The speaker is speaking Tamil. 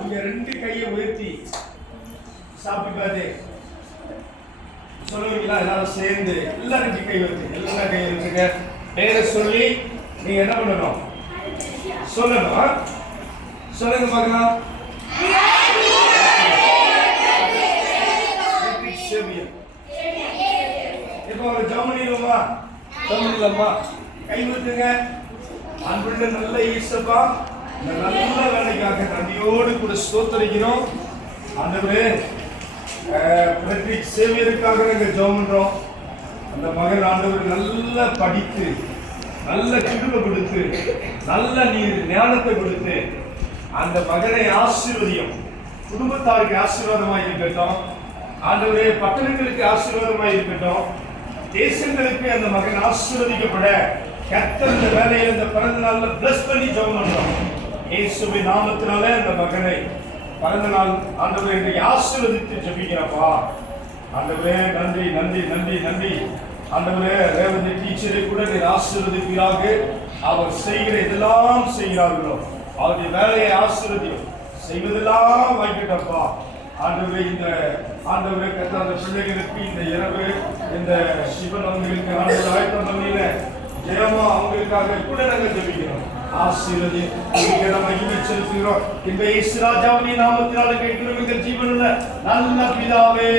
நீங்க ரெண்டு கையை உயர்த்தி சாப்பிட்டு சொல்லுவீங்களா? எல்லாரும் சேர்ந்து எல்லாரும் கை உயர்த்தி, எல்லா கை உயர்த்துங்க. பேரை சொல்லி நீங்க என்ன பண்ணணும்? சொல்லணும். சொல்லுங்க பார்க்கலாம். இப்போ ஒரு ஜெர்மனிலமா கை ஊத்துங்க. அன்புள்ள நல்ல இயேசுப்பா, இந்த நல்ல வேலைக்காக நன்றியோடு கூட ஸ்தோத்திரிக்கிறோம். ஆண்டவரே, பிரெட்ரிக் சேவியருக்காக நாங்கள் ஜெபம் பண்றோம். அந்த மகன் ஆண்டவர் நல்லா படித்து, நல்ல கிருபை கொடுத்து, நல்ல ஞானத்தை கொடுத்து அந்த மகனை ஆசீர்வதியும். குடும்பத்தாருக்கு ஆசீர்வாதமாக இருக்கட்டும். ஆண்டவரே, பட்டணங்களுக்கு ஆசீர்வாதமாக இருக்கட்டும். தேசங்களுக்கு அந்த மகன் ஆசீர்வதிக்கப்பட கர்த்தர் இந்த வேலையை இந்த பிறந்த நாள்ல பிளஸ் பண்ணி ஜெபம் பண்றோம். இயேசுவின் நாமத்தினாலே அந்த மகனை பிறந்த நாள் ஆண்டவரே இன்றைக்கு ஆசீர்வதித்து ஜெபிக்கிறப்பா. ஆண்டவரே, நன்றி நன்றி நன்றி நன்றி. ஆண்டவரே, ரேவதி டீச்சரை கூட நீர் ஆசீர்வதிப்பீராக. அவர் செய்கிற எதெல்லாம் செய்கிறார்களோ அவருடைய வேலையை ஆசீர்வதியும். செய்வதெல்லாம் வாய்க்கிட்டப்பா. ஆண்டவரே, இந்த ஆண்டவரே கர்த்தர் பிள்ளைகளுக்கு இந்த இரவு இந்த சிவன் அவங்களுக்கு ஆண்டவர் ஆயத்தம் பண்ணின ஜெயமா அவங்களுக்காக கூட நாங்கள் ஜெபிக்கிறோம். ஆசீர்வதி மகிமை செலுத்துகிறோம். இந்த இயேசு ராஜாவின் நாமத்தினால கேட்கிறோம் எங்கள் ஜீவனுள்ள நல்ல பிதாவே.